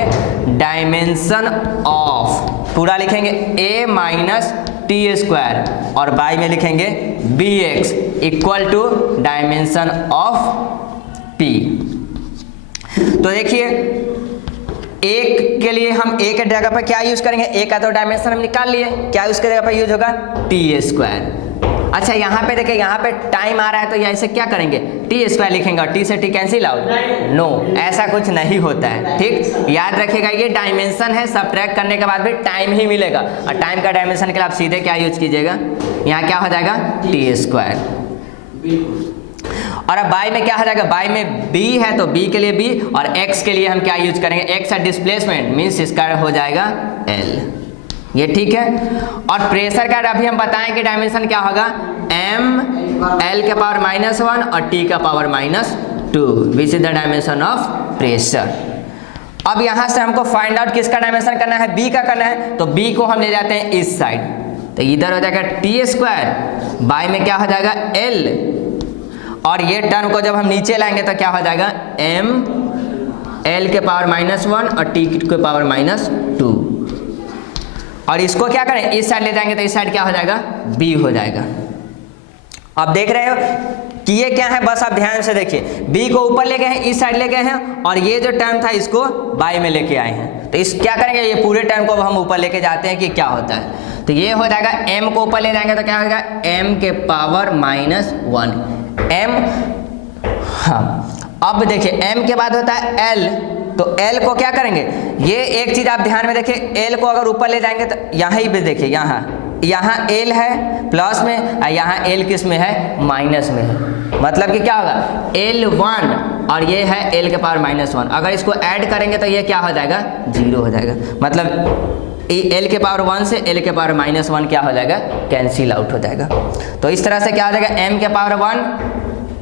डायमेंशन ऑफ, पूरा लिखेंगे a माइनस टी स्क्वायर, और बाई में लिखेंगे bx equal to dimension of p। तो देखिए एक के लिए हम a के जगह पर क्या यूज करेंगे, a का तो डायमेंशन हम निकाल लिए, क्या उसके जगह पर यूज होगा, टी स्क्वायर। अच्छा यहाँ पे देखिए, यहाँ पे टाइम आ रहा है तो यहाँ इसे क्या करेंगे, टी स्क्वायर लिखेंगे और टी से टी कैंसिल आउट। नो, ऐसा कुछ नहीं होता है, ठीक। याद रखिएगा ये डायमेंशन है, सब्ट्रैक्ट करने के बाद भी टाइम ही मिलेगा, और टाइम का डायमेंशन के लिए आप सीधे क्या यूज कीजिएगा, यहाँ क्या हो जाएगा, टी स्क्वायर। और अब बाई में क्या हो जाएगा, बाई में बी है तो बी के लिए बी, और एक्स के लिए हम क्या यूज करेंगे, एक्स है डिस्प्लेसमेंट मीन्स इसका हो जाएगा एल। ये ठीक है। और प्रेशर का अभी हम बताएं कि डायमेंशन क्या होगा, एम एल के पावर -1 और टी का power -2, which is the dimension of pressure. अब यहाँ से हमको फाइंड आउट किसका डायमेंशन करना है, बी का करना है, तो बी को हम ले जाते हैं इस साइड, तो इधर हो जाएगा टी स्क्वायर, बाई में क्या हो जाएगा एल, और ये टर्म को जब हम नीचे लाएंगे तो क्या हो जाएगा, एम एल के पावर -1 और टी के पावर -2। और इसको क्या करें, इस साइड ले जाएंगे तो इस साइड क्या हो जाएगा, बी हो जाएगा। अब देख रहे हो कि ये क्या है, बस आप ध्यान से देखिए, बी को ऊपर ले गए हैं, इस साइड ले गए हैं, और ये जो टर्म था इसको बाई में लेके आए हैं, तो इस क्या करेंगे, ये पूरे टर्म को हम ऊपर लेके जाते हैं कि क्या होता है, तो ये हो जाएगा m को ऊपर ले जाएंगे तो क्या होगा, m के पावर -1 m। हाँ, अब देखिए m के बाद होता है l, तो l को क्या करेंगे, ये एक चीज आप ध्यान में देखिए, l को अगर ऊपर ले जाएंगे तो यहाँ ही पे देखिए, यहाँ l है प्लस में, और यहाँ l किस में है, माइनस में है, मतलब कि क्या होगा L1 और ये है l के पावर -1, अगर इसको ऐड करेंगे तो ये क्या हो जाएगा, 0 हो जाएगा, मतलब l के पावर 1 से l के पावर -1 क्या हो जाएगा, कैंसिल आउट हो जाएगा। तो इस तरह से क्या हो जाएगा, m के पावर 1,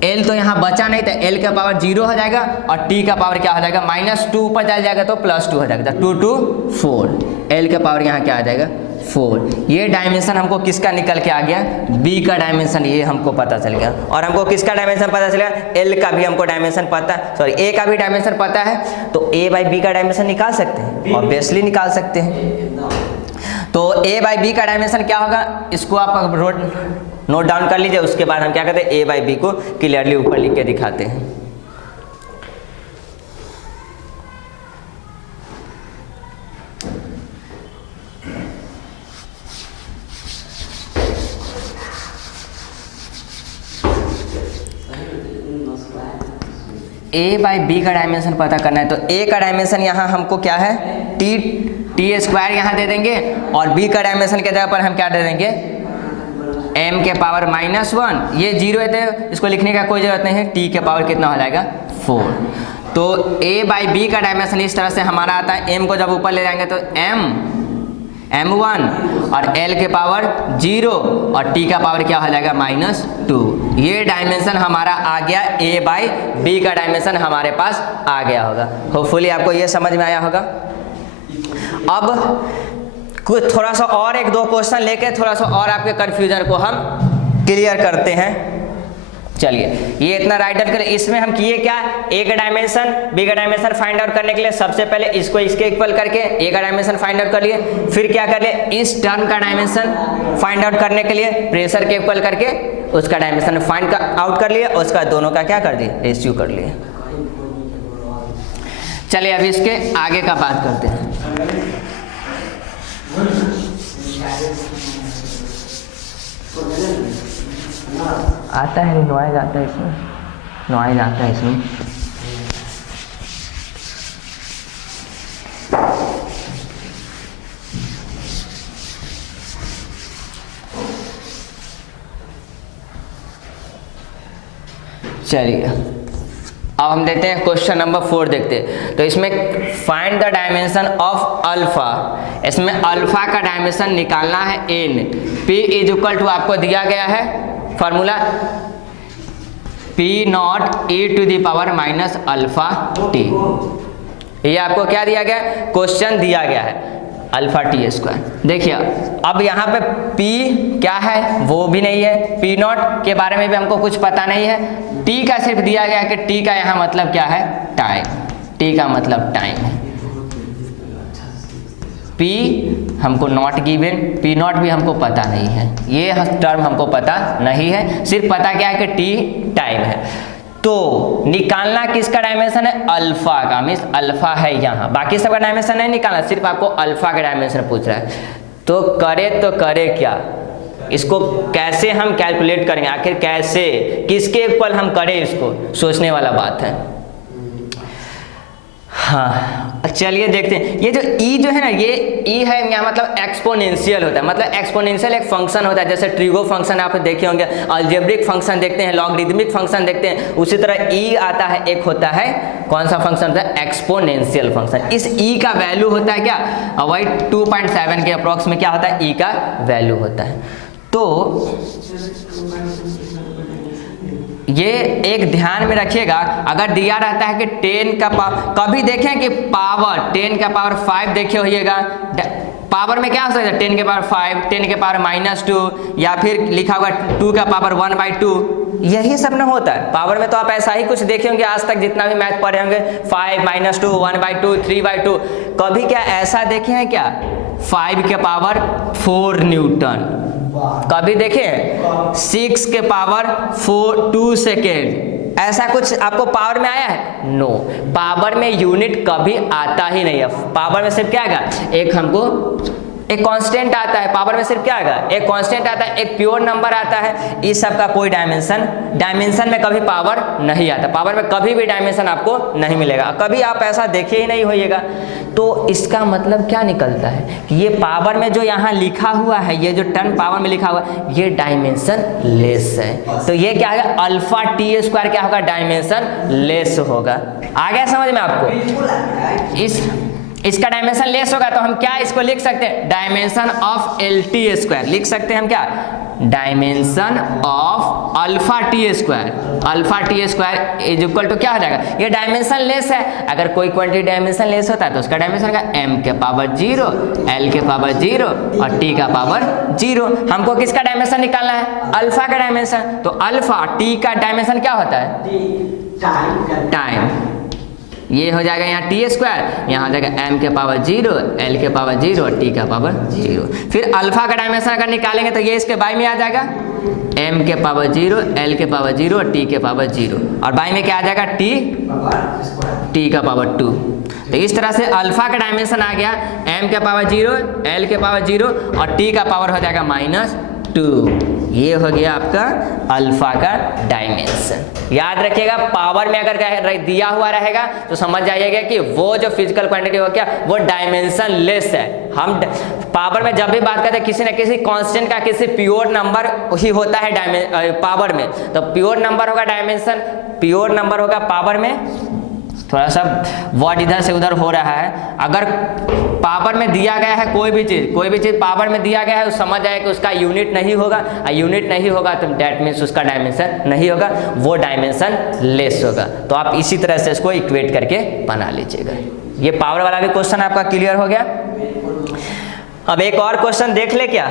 l तो यहाँ बचा नहीं, तो l का पावर 0 हो जाएगा, और t का पावर क्या हो जाएगा, -2 ऊपर चल जाएगा तो +2 हो जाएगा, तो 2 to 4, l का पावर यहाँ क्या आ जाएगा, 4। ये डायमेंशन हमको किसका निकल के आ गया, b का डायमेंशन, ये हमको पता चल गया। और हमको किसका डायमेंशन पता चल गया, l का भी हमको डायमेंशन पता, सॉरी a का भी डायमेंशन पता है, तो a बाई b का डायमेंशन निकाल सकते हैं, ऑब्वियसली निकाल सकते हैं। तो a बाई b का डायमेंशन क्या होगा, इसको आप नोट डाउन कर लीजिए, उसके बाद हम क्या करते हैं, a बाई b को क्लियरली ऊपर लिख के दिखाते हैं। a बाई बी का डायमेंशन पता करना है, तो a का डायमेंशन यहाँ हमको क्या है, टी स्क्वायर यहाँ दे देंगे, और b का डायमेंशन के जगह पर हम क्या दे देंगे, m के पावर -1, ये 0 है तो इसको लिखने का कोई जरूरत नहीं है, t के पावर कितना हो जाएगा, 4। तो a बाई बी का डायमेंशन इस तरह से हमारा आता है, m को जब ऊपर ले जाएंगे तो m1 और l के पावर 0 और t का पावर क्या हो जाएगा, -2। ये डायमेंशन हमारा आ गया, a बाई बी का डायमेंशन हमारे पास आ गया होगा। होपफुली आपको ये समझ में आया होगा। अब कुछ थोड़ा सा और एक दो क्वेश्चन लेके थोड़ा सा और आपके कन्फ्यूजन को हम क्लियर करते हैं। चलिए, ये इतना राइट डाउन करें। इसमें हम किए क्या, ए का डायमेंशन बी का डायमेंशन फाइंड आउट करने के लिए सबसे पहले इसको इसके इक्वल करके ए का डायमेंशन फाइंड आउट कर लिए, फिर क्या कर लिए, इस टर्म का डायमेंशन फाइंड आउट करने के लिए प्रेशर के इक्वल करके उसका डायमेंशन फाइंड आउट कर लिए, और उसका दोनों का क्या कर दिए, रेशियो कर लिए। चलिए अब इसके आगे का बात करते हैं। आता है नॉइज आता है इसमें, नॉइज आता है इसमें। चलिए अब हम देते हैं क्वेश्चन नंबर 4 देखते हैं। तो इसमें find the dimension of alpha, इसमें अल्फा का डायमेंशन निकालना है n, p is equal to आपको दिया गया है formula p0 e to the power minus alpha t। ये आपको क्या दिया गया, क्वेश्चन दिया गया है अल्फा टी स्क्वायर। देखिए अब यहाँ पे p क्या है वो भी नहीं है, p0 के बारे में भी हमको कुछ पता नहीं है, t का सिर्फ दिया गया है कि t का यहाँ मतलब क्या है, टाइम, t का मतलब टाइम है। p हमको नॉट गिवन, p0 भी हमको पता नहीं है, ये टर्म हमको पता नहीं है, सिर्फ पता क्या है कि t टाइम है। तो निकालना किसका डायमेंशन है, अल्फा का, मीन्स अल्फा है यहाँ, बाकी सबका डायमेंशन नहीं निकालना, सिर्फ आपको अल्फा का डायमेंशन पूछ रहा है। तो करे क्या, इसको कैसे हम कैलकुलेट करेंगे, आखिर कैसे, किसके इक्वल हम करें, इसको सोचने वाला बात है। हाँ चलिए देखते हैं। ये जो ई जो है ना, ये ई है यहाँ मतलब एक्सपोनेंशियल होता है, मतलब एक्सपोनेंशियल एक फंक्शन होता है, जैसे ट्रिगो फंक्शन आप देखे होंगे, अलजेब्रिक फंक्शन देखते हैं, लॉगरिदमिक फंक्शन देखते हैं, उसी तरह ई आता है, एक होता है कौन सा फंक्शन होता है, एक्सपोनेंशियल फंक्शन। इस ई का वैल्यू होता है क्या, वही 2.7 के अप्रॉक्स में क्या होता है, ई का वैल्यू होता है। तो ये एक ध्यान में रखिएगा, अगर दिया रहता है कि 10 का पावर, कभी देखें कि पावर 10 का पावर 5 देखे होइएगा, पावर में क्या हो सकता है, 10 के पावर 5, 10 के पावर -2, या फिर लिखा होगा 2 का पावर 1/2, यही सब ना होता है पावर में। तो आप ऐसा ही कुछ देखे होंगे आज तक जितना भी मैथ पढ़े होंगे, 5 -2 1/2 3/2। कभी क्या ऐसा देखे हैं क्या, 5 के पावर 4 न्यूटन, कभी देखे 6 के पावर 2 सेकेंड, ऐसा कुछ आपको पावर में आया है, नो। पावर में यूनिट कभी आता ही नहीं है, पावर में सिर्फ क्या आएगा, एक हमको एक कांस्टेंट आता है, पावर में सिर्फ क्या आएगा, एक कांस्टेंट आता है, एक प्योर नंबर आता है, इस सब का कोई डायमेंशन में कभी पावर नहीं आता, पावर में कभी भी डायमेंशन आपको नहीं मिलेगा, कभी आप ऐसा देखे ही नहीं होइएगा। तो इसका मतलब क्या निकलता है कि ये पावर में जो यहाँ लिखा हुआ है, ये जो टर्म पावर में लिखा हुआ है, ये डायमेंशन लेस है। तो ये क्या है, अल्फा टी स्क्वायर क्या होगा, डायमेंशन लेस होगा। आ गया समझ में आपको, इसका डायमेंशन लेस होगा तो हम क्या इसको लिख सकते हैं, dimension of l t square लिख सकते हैं हम, क्या, dimension of alpha t square, alpha t square is equal to क्या हो जाएगा, ये डायमेंशन लेस है। अगर कोई क्वांटिटी डायमेंशन लेस होता है तो उसका डायमेंशन का m के पावर 0, l के पावर 0 और t का पावर 0। हमको किसका डायमेंशन निकालना है, अल्फा का डायमेंशन। तो अल्फा t का डायमेंशन क्या होता है, टाइम, ये हो जाएगा यहाँ टी स्क्वायर, यहाँ हो जाएगा m के पावर 0, l के पावर 0 और t का पावर 0। फिर अल्फा का डायमेंशन अगर निकालेंगे तो ये इसके बाई में आ जाएगा, m के पावर 0, l के पावर 0 और t के पावर 0, और बाई में क्या आ जाएगा, t का पावर 2। तो इस तरह से अल्फा का डायमेंशन आ गया m के पावर 0, l के पावर 0 और t का पावर हो जाएगा -2। ये हो गया आपका अल्फा का डायमेंशन। याद रखिएगा, पावर में अगर दिया हुआ रहेगा तो समझ जाइएगा कि वो जो फिजिकल क्वांटिटी हो क्या, वो डायमेंशन लेस है। हम पावर में जब भी बात करते हैं किसी न किसी कांस्टेंट का किसी प्योर नंबर ही होता है पावर में, तो प्योर नंबर होगा डायमेंशन, प्योर नंबर होगा पावर में। थोड़ा सा वर्ड इधर से उधर हो रहा है। अगर पावर में दिया गया है कोई भी चीज़ पावर में दिया गया है, तो समझ आए कि उसका यूनिट नहीं होगा, और यूनिट नहीं होगा तो दैट मीन्स उसका डायमेंशन नहीं होगा, वो डायमेंशन लेस होगा। तो आप इसी तरह से इसको इक्वेट करके बना लीजिएगा। ये पावर वाला भी क्वेश्चन आपका क्लियर हो गया। अब एक और क्वेश्चन देख ले क्या,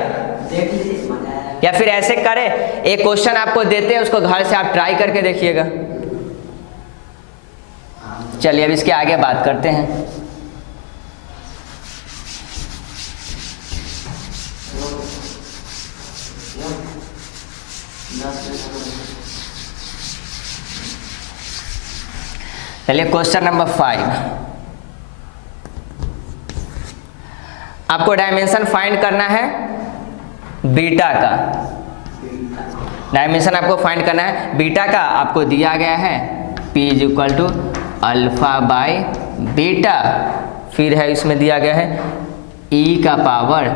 या फिर ऐसे करें, एक क्वेश्चन आपको देते हैं, उसको घर से आप ट्राई करके देखिएगा। चलिए अब इसके आगे बात करते हैं। चलिए क्वेश्चन नंबर 5, आपको डायमेंशन फाइंड करना है बीटा का। डायमेंशन आपको फाइंड करना है बीटा का, आपको दिया गया है p is equal to alpha by beta, फिर है इसमें दिया गया है e का पावर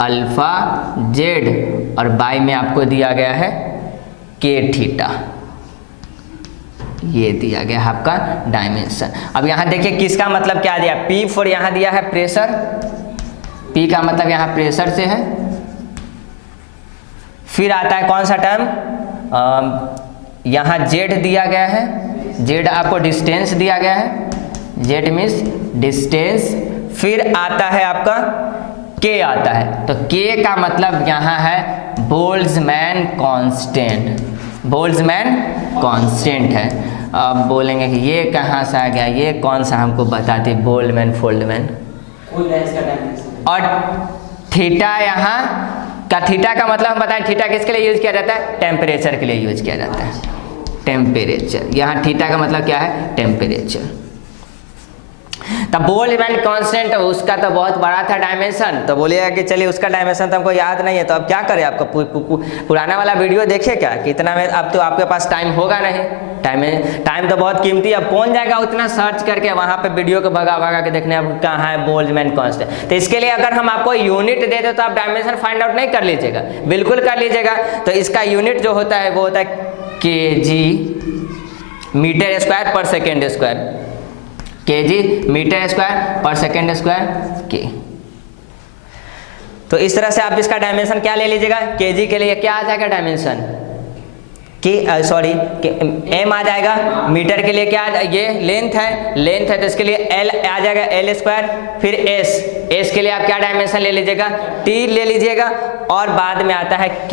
अल्फा जेड, और बाय में आपको दिया गया है k थीटा। ये दिया गया है आपका डायमेंशन। अब यहाँ देखिए किसका मतलब क्या दिया, P फॉर यहाँ दिया है प्रेशर, P का मतलब यहाँ प्रेशर से है। फिर आता है कौन सा टर्म, यहाँ Z दिया गया है, Z आपको डिस्टेंस दिया गया है, Z मीन्स डिस्टेंस। फिर आता है आपका K आता है, तो K का मतलब यहाँ है बोल्ट्जमैन कांस्टेंट, बोल्ट्जमैन कांस्टेंट है। अब बोलेंगे कि ये कहाँ से आ गया, ये कौन सा हमको बताते, बोल्ट्जमैन फोल्डमैन। और थीटा यहाँ का, थीटा का मतलब हम बताएं थीटा किसके लिए यूज किया जाता है, टेम्परेचर के लिए यूज किया जाता है, टेम्परेचर। यहाँ थीटा का मतलब क्या है, टेम्परेचर। तो बोल्ट्जमैन कांस्टेंट उसका तो बहुत बड़ा था डायमेंशन, तो बोलिएगा कि चलिए उसका डायमेंशन तो हमको याद नहीं है, तो अब क्या करें, आपको पुराना वाला वीडियो देखे क्या कितना में, अब तो आपके पास टाइम होगा नहीं, टाइम तो बहुत कीमती है, अब कौन जाएगा उतना सर्च करके वहाँ पे वीडियो को भगा के देखने अब कहाँ है बोल्ट्जमैन कांस्टेंट। तो इसके लिए अगर हम आपको यूनिट दे दे तो आप डायमेंशन फाइंड आउट नहीं कर लीजिएगा, बिल्कुल कर लीजिएगा। तो इसका यूनिट जो होता है वो होता है kg मीटर स्क्वायर पर second square, kg metre square पर सेकेंड स्क्वायर के। तो इस तरह से आप इसका डायमेंशन क्या ले लीजिएगा, kg के लिए क्या आ जाएगा डायमेंशन m आ जाएगा, मीटर के लिए क्या ये लेंथ है तो इसके लिए l आ जाएगा l स्क्वायर, फिर s के लिए आप क्या डायमेंशन ले लीजिएगा t ले लीजिएगा, और बाद में आता है k।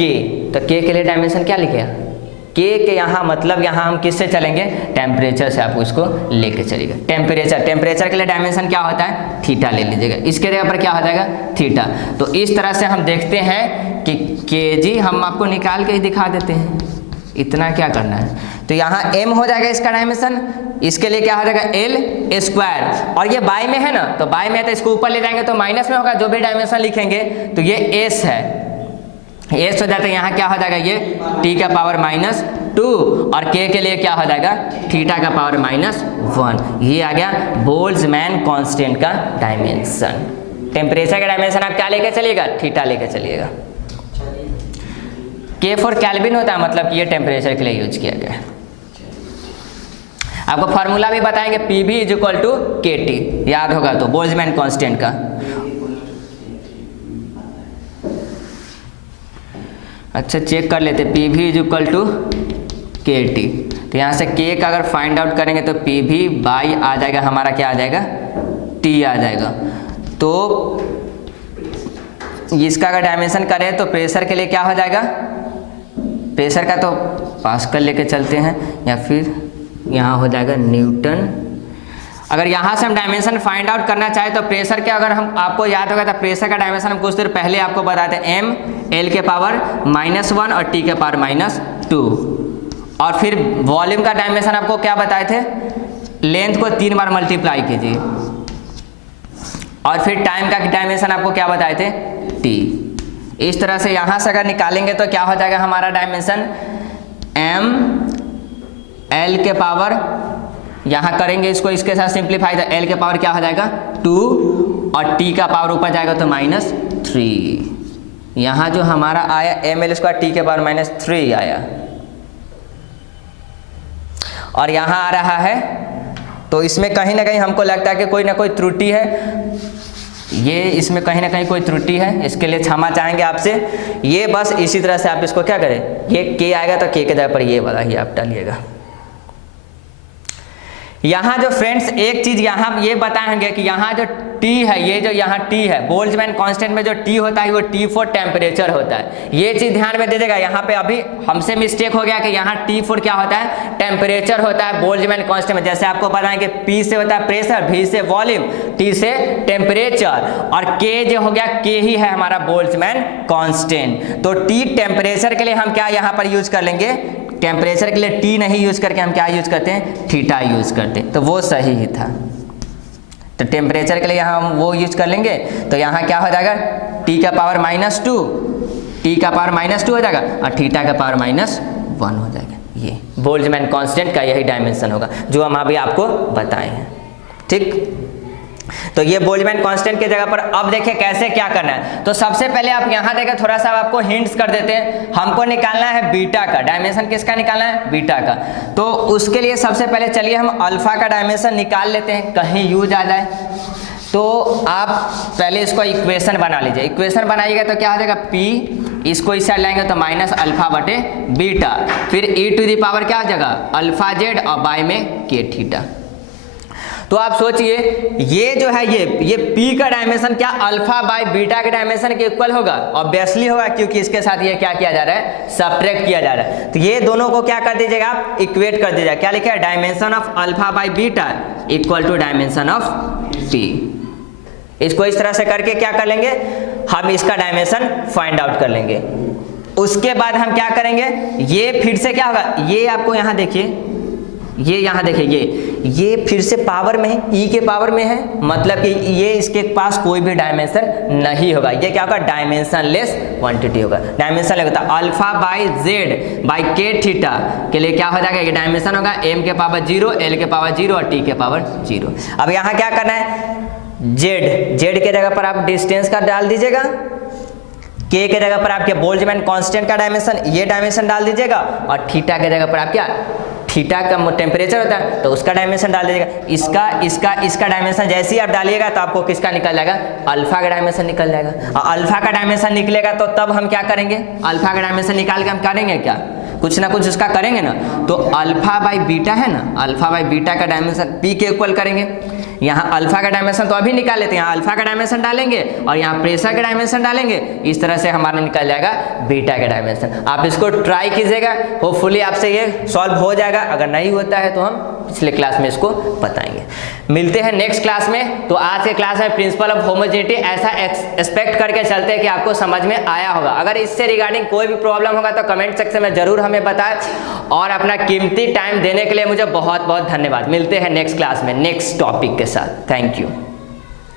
तो k के लिए डायमेंशन क्या लिखेगा, k के यहाँ मतलब यहाँ हम किससे चलेंगे, टेम्परेचर से आप उसको लेके चलिएगा। टेम्परेचर के लिए डायमेंशन क्या होता है, थीटा ले लीजिएगा, इसके जगह पर क्या हो जाएगा थीटा। तो इस तरह से हम देखते हैं कि kg हम आपको निकाल के ही दिखा देते हैं, इतना क्या करना है। तो यहाँ m हो जाएगा इसका डायमेंशन, इसके लिए क्या हो जाएगा l स्क्वायर, और ये बाय में है ना, तो बाय में है तो इसको ऊपर ले जाएंगे तो माइनस में होगा, जो भी डायमेंशन लिखेंगे तो ये s है, s हो जाता है, यहाँ क्या हो जाएगा ये t का पावर -2, और k के लिए क्या हो जाएगा थीटा का पावर -1। ये आ गया बोल्ट्जमैन कांस्टेंट का डायमेंशन। टेम्परेचर का डायमेंशन आप क्या लेके चलिएगा, थीटा लेके चलिएगा। K फॉर केल्विन होता है, मतलब कि ये टेम्परेचर के लिए यूज किया गया है। आपको फार्मूला भी बताएंगे, PV = KT, याद होगा तो बोल्ट्जमैन कांस्टेंट का। अच्छा चेक कर लेते, PV = KT। तो यहाँ से K का अगर फाइंड आउट करेंगे तो PV बाई आ जाएगा हमारा क्या आ जाएगा T आ जाएगा। तो इसका अगर डायमेंशन करें तो प्रेशर के लिए क्या हो जाएगा, प्रेशर का तो पास्कल लेके चलते हैं, या फिर यहाँ हो जाएगा न्यूटन। अगर यहाँ से हम डायमेंशन फाइंड आउट करना चाहे तो प्रेशर के, अगर हम आपको याद होगा तो प्रेशर का डायमेंशन हम कुछ देर पहले आपको बताते हैं, m l के पावर -1 और t के पावर -2। और फिर वॉल्यूम का डायमेंशन आपको क्या बताए थे, लेंथ को 3 बार मल्टीप्लाई कीजिए, और फिर टाइम का डायमेंशन आपको क्या बताए थे t। इस तरह से यहाँ से अगर निकालेंगे तो क्या हो जाएगा हमारा डायमेंशन, m l के पावर, यहाँ करेंगे इसको इसके साथ सिंप्लीफाई, तो l के पावर क्या हो जाएगा 2, और t का पावर ऊपर जाएगा तो -3। यहाँ जो हमारा आया ml² t के पावर -3 आया, और यहाँ आ रहा है, तो इसमें कहीं ना कहीं हमको लगता है कि कोई ना कोई त्रुटि है, ये इसमें कहीं ना कहीं कोई त्रुटि है, इसके लिए क्षमा चाहेंगे आपसे। ये बस इसी तरह से आप इसको क्या करें, ये k आएगा तो k के जगह पर ये वाला ही आप डालिएगा। यहाँ जो फ्रेंड्स एक चीज यहाँ ये बताएंगे कि यहाँ जो T है, ये जो यहाँ T है बोल्ट्जमैन कांस्टेंट में जो T होता है वो T फॉर टेम्परेचर होता है। ये चीज ध्यान में दे देगा, यहाँ पे अभी हमसे मिस्टेक हो गया कि यहाँ T फॉर क्या होता है, टेम्परेचर होता है बोल्ट्जमैन कांस्टेंट में। जैसे आपको बताएंगे P से होता है प्रेशर, V से वॉल्यूम, T से टेम्परेचर, और K जो हो गया K ही है हमारा बोल्ट्जमैन कांस्टेंट। तो T टेम्परेचर के लिए हम क्या यहाँ पर यूज कर लेंगे, टेम्परेचर के लिए T नहीं यूज करके हम क्या यूज करते हैं, थीटा यूज करते हैं, तो वो सही ही था। तो टेम्परेचर के लिए यहाँ हम वो यूज कर लेंगे, तो यहाँ क्या हो जाएगा T का पावर -2, T का पावर -2 हो जाएगा, और थीटा का पावर -1 हो जाएगा। ये बोल्ट्जमैन कांस्टेंट का यही डायमेंशन होगा जो हम अभी आपको बताए हैं, ठीक। तो ये बोल्ट्जमैन कांस्टेंट की जगह पर अब देखिए कैसे क्या करना है। तो सबसे पहले आप यहाँ देखें, थोड़ा सा आपको हिंट्स कर देते हैं। हमको निकालना है बीटा का डायमेंशन, किसका निकालना है, बीटा का। तो उसके लिए सबसे पहले चलिए हम अल्फा का डायमेंशन निकाल लेते हैं, कहीं यूज आ जाए। तो आप पहले इसको इक्वेशन बना लीजिए, इक्वेशन बनाइएगा तो क्या हो जाएगा, P इसको इस साइड लाएंगे तो -α/बीटा, फिर e⁻ क्या हो जाएगा अल्फा जेड, और बाय में k थीटा। तो आप सोचिए ये जो है ये P का डायमेंशन क्या α/बीटा के डायमेंशन के इक्वल होगा, ऑब्वियसली होगा, क्योंकि इसके साथ ये क्या किया जा रहा है, सब्ट्रैक्ट किया जा रहा है। तो ये दोनों को क्या कर दीजिएगा आप, इक्वेट कर दीजिएगा। क्या लिखा है, dimension of alpha beta equal to dimension of P। इसको इस तरह से करके क्या कर लेंगे, हम इसका डायमेंशन फाइंड आउट कर लेंगे। उसके बाद हम क्या करेंगे, ये फिर से क्या होगा, ये आपको यहाँ देखिए ये यहाँ देखिए, ये फिर से पावर में है, ई के पावर में है, मतलब कि ये इसके पास कोई भी डायमेंशन नहीं होगा। ये क्या होगा, डायमेंशन लेस क्वांटिटी होगा। डायमेंशन लेस होता है अल्फा बाई जेड बाई के थीटा के लिए क्या हो जाएगा, ये डायमेंशन होगा m के पावर 0, l के पावर 0 और t के पावर 0। अब यहाँ क्या करना है, जेड के जगह पर आप डिस्टेंस का डाल दीजिएगा, के जगह पर आपके बोल्ट्जमैन कांस्टेंट का डायमेंशन, ये डायमेंशन डाल दीजिएगा, और थीटा के जगह पर आप क्या, थीटा का टेम्परेचर होता है तो उसका डायमेंशन डाल दीजिएगा। इसका डायमेंशन जैसे ही आप डालिएगा तो आपको किसका निकल जाएगा, अल्फा का डायमेंशन निकल जाएगा। और अल्फा का डायमेंशन निकलेगा तो तब हम क्या करेंगे, अल्फा का डायमेंशन निकाल के हम करेंगे क्या, कुछ ना कुछ उसका करेंगे ना। तो अल्फा बाई बीटा है ना, अल्फा बाई बीटा का डायमेंशन पी के इक्वल करेंगे। यहाँ अल्फा का डायमेंशन तो अभी निकाल लेते हैं, यहाँ अल्फा का डायमेंशन डालेंगे और यहाँ प्रेशर का डायमेंशन डालेंगे, इस तरह से हमारा निकल जाएगा बीटा का डायमेंशन। आप इसको ट्राई कीजिएगा, होपफुली आपसे ये सॉल्व हो जाएगा। अगर नहीं होता है तो हम पिछले क्लास में इसको बताएंगे। मिलते हैं नेक्स्ट क्लास में। तो आज के क्लास में प्रिंसिपल ऑफ होमोजेनिटी ऐसा एक्सपेक्ट करके चलते हैं कि आपको समझ में आया होगा। अगर इससे रिगार्डिंग कोई भी प्रॉब्लम होगा तो कमेंट सेक्शन में जरूर हमें बताएं, और अपना कीमती टाइम देने के लिए मुझे बहुत बहुत धन्यवाद। मिलते हैं नेक्स्ट क्लास में नेक्स्ट टॉपिक के साथ। Thank you.